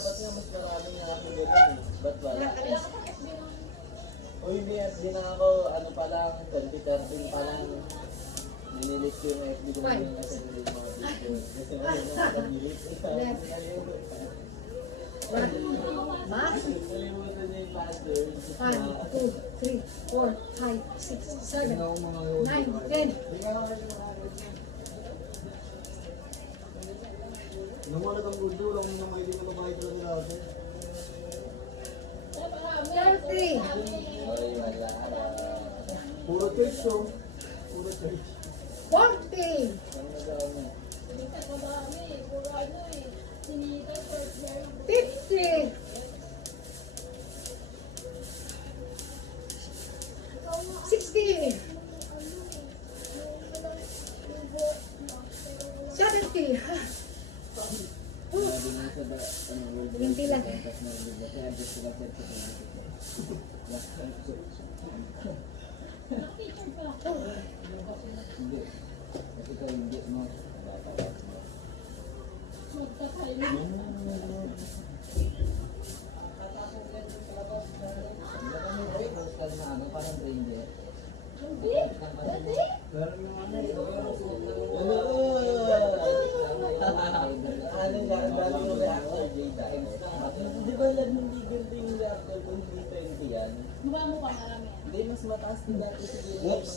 dapat nga mas maraming nga ako ganun eh. Ba't wala? Uy, di na ako, ano pa lang, 2013 pa lang. Ninilit ko yung FB ko ngayon kasi nililit mga pictures. Kasi wala na nakabilit. Mas? Kalimutan niya yung password. 1, 2, 3, 4, 5, 6, 7, 9, 10. Naman ang gusto, lang mo na mahilig na babae talaga natin. 30. Uy, wala. Puro church, oh. Puro church. 40. Ano nagawa mo? 50. 60. 70. Sabi niya sa ba, ano, World Yung pila. Tapos na kaya adjust ko lang sa Hindi. Kasi ka hindi mo. Parang reindeer. Anong dalang mo reactor, Jada? Di ba lag ng bigil din yung reactor kung hindi 20 yan? Mukha mo pa marami. Hindi, mas mataas din dati siguro. Whoops,